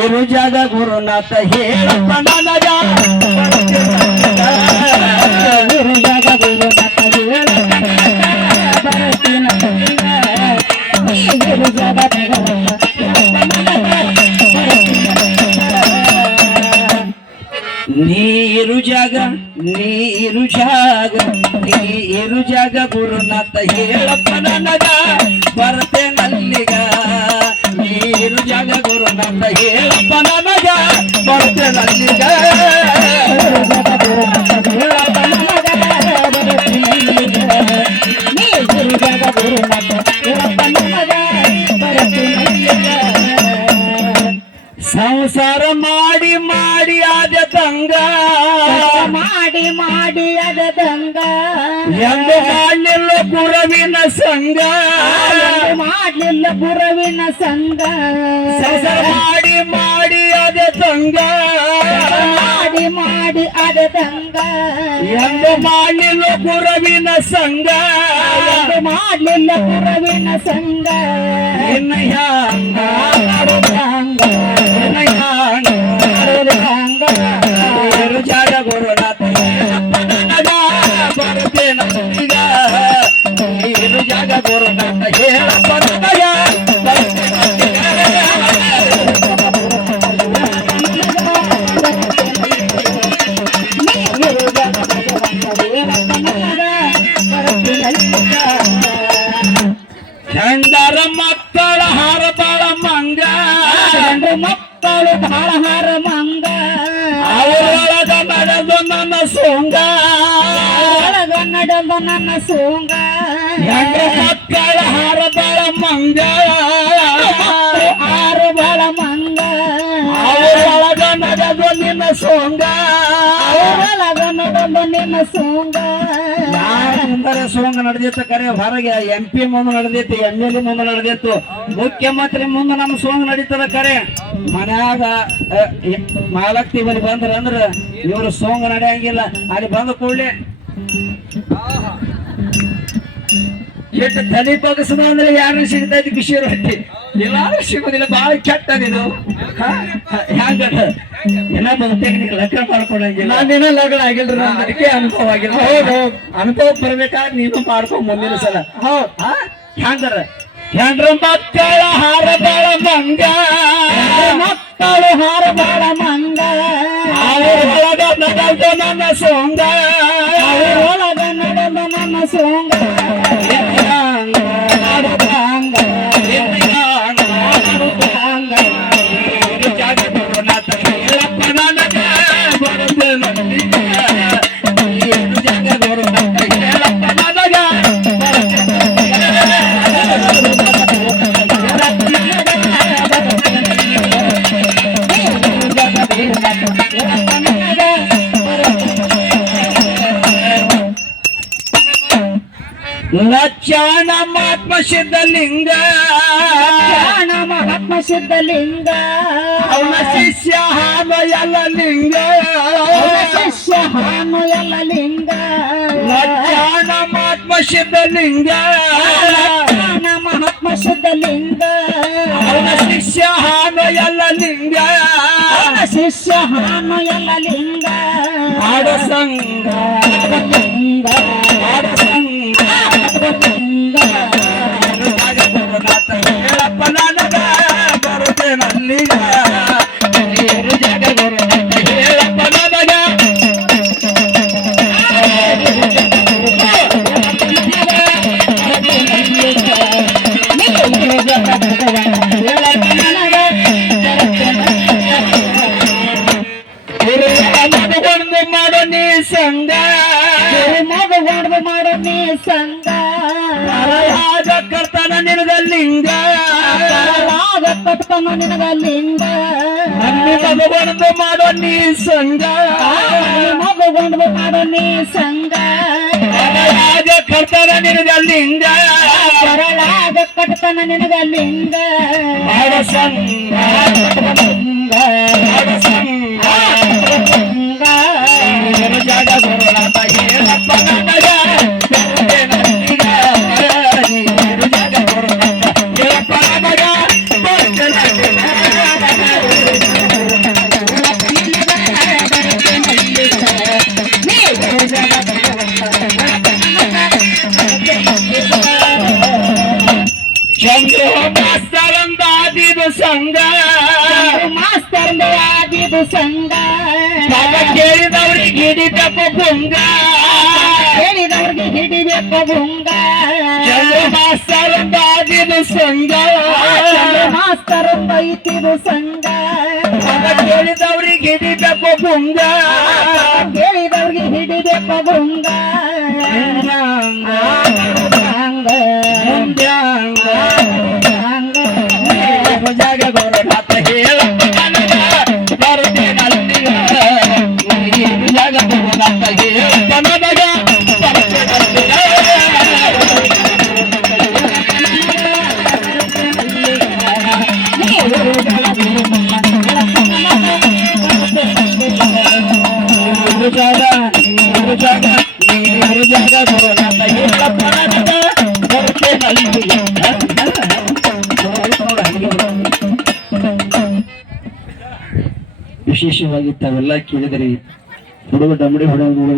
ನೀರು ಜಾಗ ಗುರುನಾಥ ಹೇಳಪ್ಪ ನನಗ ನೀರು ಜಾಗ ಗುರುನಾಥ ನೀರು ಜಾಗ ನೀರು ಜಾಗ ನೀರು ಜಾಗ ನೀರು ಜಾಗ ಗುರುನಾಥ ಹೇಳಪ್ಪ ನನಗ ಬರ್ತೇನಲ್ಲಿಗ ನೀರು ಜಾಗ ಗುರುನಾಥ ಹೇಳಪ್ಪ ನನಗ ಬರ್ತೇನಲ್ಲಿಗ ಹೇಳಪ್ಪ ನೀರು ಜಾಗ ಗುರುನಾಥ ಹೇಳಪ್ಪ ನನಗ ಬರ್ತೇನಲ್ಲಿಗ ಸಂಸಾರ ಮಾಡಿ ಮಾಡಿ ಆದ ತಂಗ ಮಾಡಿ ಮಾಡಿ ಅದ ದಂಗ ಎಂದು ಮಾಡಲಿಲ್ಲ ಗುರುವಿನ ಸಂಗ ಮಾಡಲಿಲ್ಲ ಗುರುವಿನ ಸಂಗ ಸಂಸಾರ ಮಾಡಿ ಮಾಡಿ ಆದ ತಂಗ ಮಾಡಿ ಮಾಡಿ ಅದ ದಂಗ ಎಂದು ಮಾಡಲಿಲ್ಲ ಗುರುವಿನ ಸಂಗ ಮಾಡಲಿಲ್ಲ ಗುರುವಿನ ಸಂಗ ಇನ್ನ ಹ್ಯಾಂಗ ಹಂಗ ಹಂಗ ನೀರು ಜಾಗ ಗುರುನಾಥ ಬರ್ತೇನ ಈಗ ನೀರು ಜಾಗ ಗುರುನಾಥ ಹೇಳಪ್ಪ ನನಗ ಚಂದರ ಮಕ್ಕಳ ಹಾರಬಾಳ ಮಂಗ ಮಕ್ಕಳು ಹಾರ ಮಂಗ ಅವರೊಳಗ ನಡೆದು ನನ್ನ ಸೊಂಗ ಒಳಗ ನಡೆದ ನನ್ನ ಸೋಂಗ ಮಕ್ಕಳ ಹಾರಬಾಳ ಮಂಗ ಆರು ಬಾಳ ಮಂಗ ಅವರೊಳಗ ನಡೆದು ನಿನ್ನ ಸೊಂಗ ಒಳಗ ನಡೆದ ನಿನ್ನ ಸೋಂಗ ಯಾರು ಸೋಂಗ ನಡೆದಿತ್ತು ಕರೆ ಹೊರಗೆ MP ಮುಂದೆ ನಡೆದಿತ್ತು MLA ಮುಂದೆ ನಡೆದಿತ್ತು ಮುಖ್ಯಮಂತ್ರಿ ಮುಂದೆ ನಮ್ಮ ಸೋಂಗ್ ನಡೀತದ ಕರೆ ಮನ್ಯಾಗ ಮಾಲಕ್ತಿ ಬಳಿ ಬಂದ್ರ ಅಂದ್ರ ಇವ್ರು ಸೋಂಗ್ ನಡೆಯಂಗಿಲ್ಲ ಅಲ್ಲಿ ಬಂದ ಕೂಡಲೇ ಎಷ್ಟು ತಲೆ ಬಗ್ಸದ ಅಂದ್ರೆ ಯಾರು ಸಿಗ್ತೈತಿ ಬಿಸಿ ರೊಟ್ಟಿ ಎಲ್ಲಾರು ಸಿಗೋದಿಲ್ಲ ಬಹಳ ಕೆಟ್ಟದಿದು ಹ್ಯಾಂಗದ ಎಲ್ಲ ಬಹುತೇಕ ನೀವು ಲಗ್ನ ಮಾಡ್ಕೊಳಂಗಿಲ್ಲ ನಾನೇನ ಲಗ್ನ ಆಗಿಲ್ರಿ ಅದಕ್ಕೆ ಅನುಭವ ಆಗಿಲ್ಲ ಹೌದು ಅನುಭವ ಬರ್ಬೇಕಾದ್ರೆ ನೀನು ಮಾಡ್ಕೊ ಮುಂದಿನ ಸಲ ಹ್ಯಾಂಗರ ಹೆಂಡ್ರ ಮಕ್ಕಳ ಹಾರಬಾಳ ಮಂಗ ಮಕ್ಕಳು ಹಾರ ಬಾಳ ಮಂಗ ಒಳಗ ನಡೆದ ನನ್ನ ಸೊಂಗ ಒಳಗ ನಡೆದ ನನ್ನ ಸೋಂಗ ಲಕ್ಷಣ ಮಹಾತ್ಮ ಸಿದ್ಧಲಿಂಗ ಮಹಾತ್ಮ ಸಿದ್ಧಲಿಂಗ ಅವನ ಶಿಷ್ಯ ಹಾನ ಎಲ್ಲ ಲಿಂಗ ಶಿಷ್ಯ ಹಾನು ಎಲ್ಲ ಲಿಂಗ ಲಕ್ಷಣ ಮಹಾತ್ಮ ಸಿದ್ಧಲಿಂಗ ಮಹಾತ್ಮ ಸಿದ್ಧಲಿಂಗ ಅವನ ಶಿಷ್ಯ ಹಾನ ಎಲ್ಲ ಲಿಂಗ ಶಿಷ್ಯ ಹಾನು ಎಲ್ಲ ಲಿಂಗ ಆಡ ಸಂಘ ಲಿಂಗ ಆಡ ಸಂಘ ಹೇಳಪ್ಪ ನನಗ ಬರುತ್ತೇನಲ್ಲಿಗ ನೀರು ಜಾಗ ಗುರುನಾಥ ಹೇಳಪ್ಪ ನನಗ ಮಗಗೊಂಡು ಮಾಡೋ ನೀ ಸಂಗ ಮಗಗೊಂಡು ಮಾಡೋ ನೀ ಸಂಗ ಕರ್ತನ ನಿನಗ ಲಿಂಗ ಕಟ್ತನ ನಿನಗ ಲಿಂಗ ಮಗಗೊಂಡು ಮಾಡೋ ನೀ ಸಂಗ ಮಗಗೊಂಡು ಮಾಡೋ ನೀ ಸಂಗ ಕರ್ತನ ನಿನಗ ಲಿಂಗ ಬರಲಾಗ ಕಟ್ತನ ನಿನಗ ಲಿಂಗ ಮಾಡ ಸಂಗ ಮಾಡ ಸಂಗ ಜಾಗ ಗುರುನಾಥ ಹೇಳಪ್ಪ ನನಗ ಬರುತ್ತೇನಲ್ಲಿಗ ನೀರು ಜಾಗ ಗುರುನಾಥ ಹೇಳಪ್ಪ ನನಗ ಬರುತ್ತೇನಲ್ಲಿಗ ಸಂಘ ಮಾಸ್ತರ್ ಆಗಿದು ಸಂಘ ಪಾಪ ಕೇಳಿದವ್ರಿಗೆ ಹಿಡಿಬೇಕು ಗುಂಗ ಹೇಳಿದವ್ರಿಗೆ ಹಿಡಿಬೇಕು ಗುಂಗ ಮಾಸ್ತರ್ ಆಗಿದು ಸಂಘ ಮಾಸ್ತರ್ ಬೈತಿದು ಸಂಘ ಪಾಪ ಕೇಳಿದವ್ರಿಗೆ ಹಿಡಿಬೇಕು ಗುಂಗ ಹೇಳಿದವ್ರಿಗೆ ಹಿಡಿಬೇಕು ಗುಂಗ ಜಾಗ ಗೌರವ ಹೇಳ ಬರುತ್ತೇನೆ ಜಾಗ ಗೌರವ ವಿಶೇಷವಾಗಿ ತಾವೆಲ್ಲ ಕೇಳಿದ್ರಿ ಹುಡುಗ ಡಮಡಿ ಹೊಡೆಯುವ